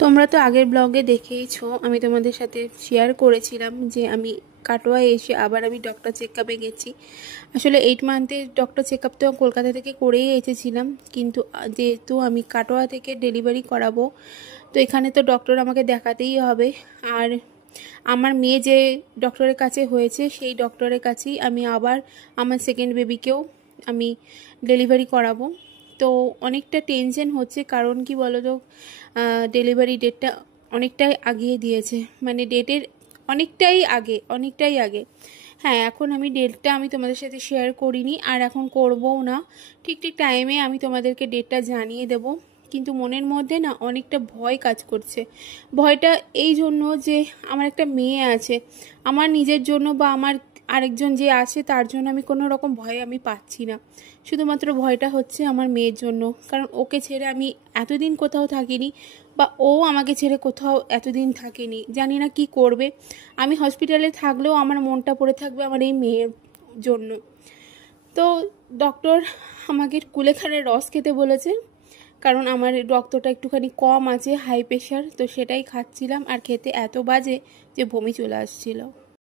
তোমরা তো আগের ব্লগে দেখেইছো, আমি তোমাদের সাথে শেয়ার করেছিলাম যে আমি কাটোয়ায় এসে আবার আমি ডক্টর চেকআপে গেছি। আসলে 8 মান্থের ডক্টর চেকআপ তো কলকাতা থেকে করেই এসেছিলাম, কিন্তু যেহেতু আমি কাটোয়া থেকে ডেলিভারি করাবো তো এখানে তো ডক্টর আমাকে দেখাতেই হবে। আর আমার মেয়ে যে ডক্টরের কাছে হয়েছে সেই ডক্টরের কাছেই আমি আবার আমার সেকেন্ড বেবিকেও আমি ডেলিভারি করাবো। তো অনেকটা টেনশন হচ্ছে, কারণ কি বলো তো, ডেলিভারি ডেটটা অনেকটাই আগিয়ে দিয়েছে, মানে ডেটের অনেকটাই আগে। হ্যাঁ, এখন আমি ডেটটা আমি তোমাদের সাথে শেয়ার করিনি, আর এখন করবও না। ঠিক টাইমে আমি তোমাদেরকে ডেটটা জানিয়ে দেব, কিন্তু মনের মধ্যে না অনেকটা ভয় কাজ করছে। ভয়টা এই জন্য যে আমার একটা মেয়ে আছে, আমার নিজের জন্য বা আমার আরেকজন যে আছে তার জন্য আমি কোনো রকম ভয় আমি পাচ্ছি না। শুধুমাত্র ভয়টা হচ্ছে আমার মেয়ের জন্য, কারণ ওকে ছেড়ে আমি এতদিন কোথাও থাকিনি, বা ও আমাকে ছেড়ে কোথাও এতদিন থাকেনি। জানি না কি করবে। আমি হসপিটালে থাকলেও আমার মনটা পড়ে থাকবে আমার এই মেয়ের জন্য। তো ডক্টর আমাকে কুলেখাড়ার রস খেতে বলেছে, কারণ আমার রক্তটা একটুখানি কম আছে, হাই প্রেশার, তো সেটাই খাচ্ছিলাম। আর খেতে এত বাজে যে বমি চলে আসছিল।